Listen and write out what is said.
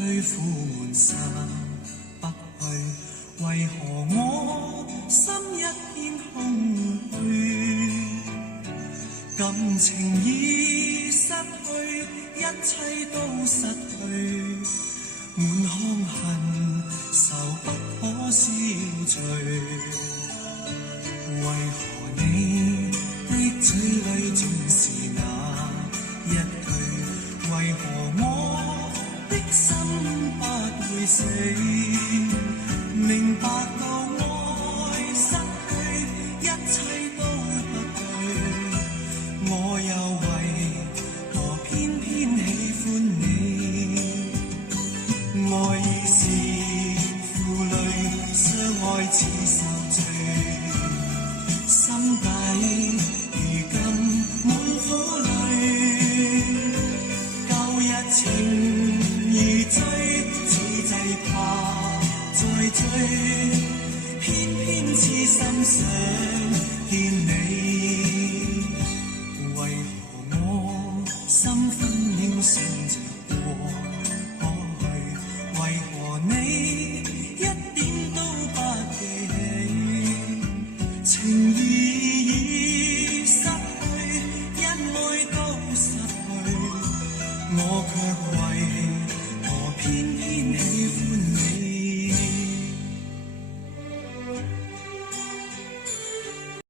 去苦闷散不去，为何我心一片空虚？感情已失去，一切都失去，满腔恨愁不可消除。为何你的嘴里总是那一句？为何我的心不会死？明白到爱失去，一切都不对，我又为何偏偏喜欢你？爱已是負累，相愛似受罪，心底如今滿苦淚，舊日情如醉，此際怕再追，偏偏痴心想見你，為何我心分秒常